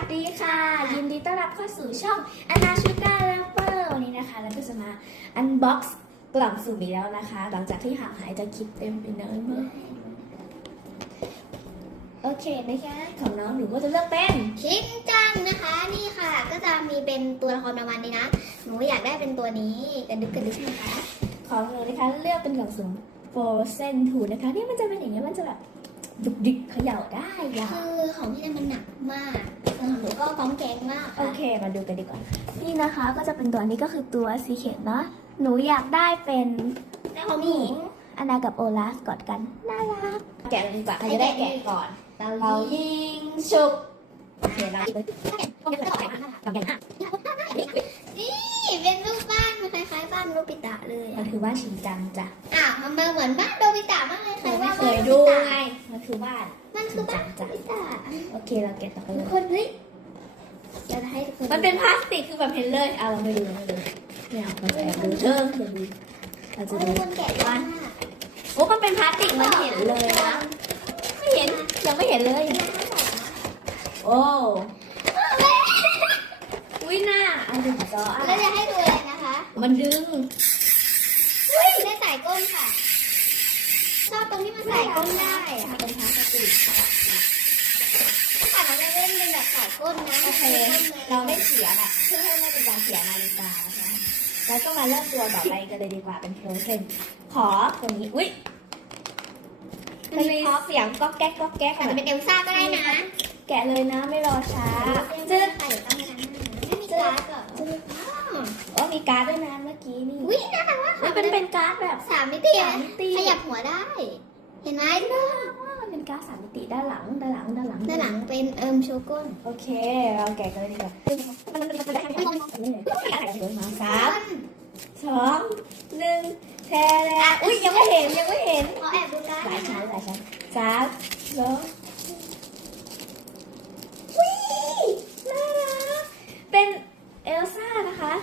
สดีค่ะ ยินดีต้อนรับเข้าสู่ช่องอนาชูการ์แรปเปอร์วันนี้นะคะเราก็จะมาอันบ็อกซ์กล่องสุ่มอีกแล้วนะคะ หลังจากที่ห่างหายจากคลิปเต็มไปนานมากโอเคนะคะของน้องหนูก็จะเลือกเป็นชินจังนะคะ นี่ค่ะ ก็จะมีเป็นตัวละครประมาณนี้นะ หนูอยากได้เป็นตัวนี้กันดึกกันดึกนะคะ ของหนูนะคะเลือกเป็นกล่องสุ่ม Frozen 2นะคะนี่มันจะเป็นอย่างนี้ยมันจะแบบดุกดิกเขย่าได้ยาคือของที่นี่มันหนักมากส่วนของหนู ก็ก้องแกงมากโอค่ะ เคมาดูกันดีกว่า นี่นะคะก็จะเป็นตัวนี้ก็คือตัวซีเคทเนาะหนูอยากได้เป็นแต่ของหญิงอนากับโอลาฟกอดกัน น่ารักแกะเลยดีกว่าใครจะได้แกะก่อน เราเรายิงชุบโอเคเรายิงนี่เป็นรูปบ้านมันคล้ายๆบ้านโนบิตะเลยมันคือบ้านชินจังจ้ะอ้าวมันมาเหมือนบ้านโนบิตะมากเลยใครเราไม่ว่าเคบ้านยโนดูบิตะไงมันคือบ้านมันคือบ้านโนบิตะโอเคเราแกะต่อไปทุเลกยคนเฮ้ยจะให้ทุกคน มันเป็นพลาสติกคือแบบเห็นเลยอะเราไม่ดูเราไม่ดูไม่เอาเราจะแอบดูเธอเธอดูเราจะโอ้ยดู คนแกะบ้านโอ้มันเป็นพลาสติกมันเห็นเลยนะ ไม่เห็นยังไม่เห็นเลย โอ้อุ้ยหน้าอันดึงจออะแล้วจะให้ดูอะไรนะคะมันดึงอุ้ยได้ใส่ก้นค่ะ ชอบตรงที่มันใส่ก้นได้อะเป็นพลาสติกค่ะเราจะเล่นเป็นแบบใส่ก้นนะโอเค เราไม่เสียแบบเพื่อให้ไม่เป็นการเสียนาฬิกานะคะ แล้วก็มาเริ่มตัวต่อไปกันเลยดีกว่าเป็นโฟรเซนขอตัวนี้ อุ้ยมัมันนมีมีเสียงก๊อกแก๊กก๊อกแก๊กอาจจะเป็นเอลซ่าก็ได้นะ แกะเลยนะไม่รอช้าจะจึ๊ดใส่ต้องมาไม่มีการ์ดเหรอจึ๊ดอ้าวว่ามีการ์ดด้วยนะเมื่อกี้นี่อุ้ยน่ารักมากมันเป็นเป็นการ์ดแบบสามมิติสามอะมิติขยับหัวได้ เห็นไหมมัน เป็นการ์ดสามมิติด้านหลัง ด้านหลัง ด้านหลัง ด้านหลังเป็นเอิมโชว์ก้นโอเค เราแกะกันเลยดีกว่ามาสามสองหนึ่งแชร์แล้วอุ้ยยังไม่เห็นยังไม่เห็นขอแอบดูการ์ดหลายนะชั้นหลายชั้นสามสองวิน่ารักเป็นเอลซ่านะคะ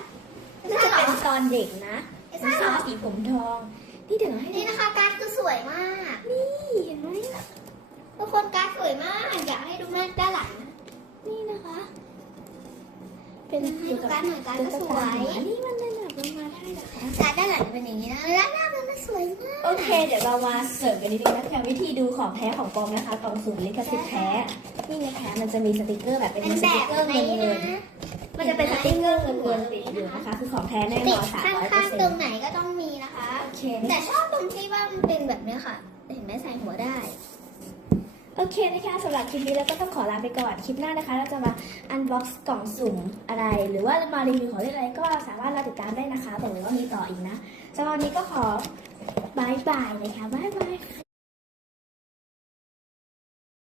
น่าจะเป็นตอนเด็กนะเอเอลลซ่าซ่าเหรอสีผมทอง นี่เดี๋ยวให้ดูนี่นะคะการ์ดคือสวยมากนี่เห็นไหมทุ กคนการ์ดสวยมาก อยากให้ดูมากด้านหลังนะนี่นะคะ เป็นให้เกี่ยวดูกับการ์ดหน่อยการ์ดก็ตุ๊กสวตายอันนี้มันได้แบบลงมาได้เหรอคะการ์ดด้านหลังเป็นอย่างนี้นะแล้วหน้ามันมันสวยมากโอเค เดี๋ยวเรามาเสริมกันนิดนึงนะคะวิธีดูของแท้ของปลอมนะคะกล่องสุ่มลิขสิทธิ์แท้นี่ไงแท้มันจะมีสติกเกอร์แบบเป็นเป็นสแบติกบเกอร์ไหนเงินเงินนะมันจะเป็นสติ๊กเกอร์เงินเงินติดอยู่นะคะคือของแท้แน่ตินดอนสามข้ร้อยเปอางร์เซ็นๆตรงต์ไหนก็ต้องมีนะคะโอเคแต่ชอบตรงที่ว่ามันเป็นแบบเนี้ยค่ะ เห็นไหมใส่หัวได้ โอเคนะคะสำหรับคลิปนี้เราก็ต้องขอลาไปก่อน คลิปหน้านะคะ เราจะมาอันบ็อกซ์กล่องสุ่มอะไร หรือว่ามารีวิวของเล่นอะไรก็สามารถรอติดตามได้นะคะบอกเลยว่ามีต่ออีกนะสำหรับวันนี้ก็ขอบายบายนะคะบายบาย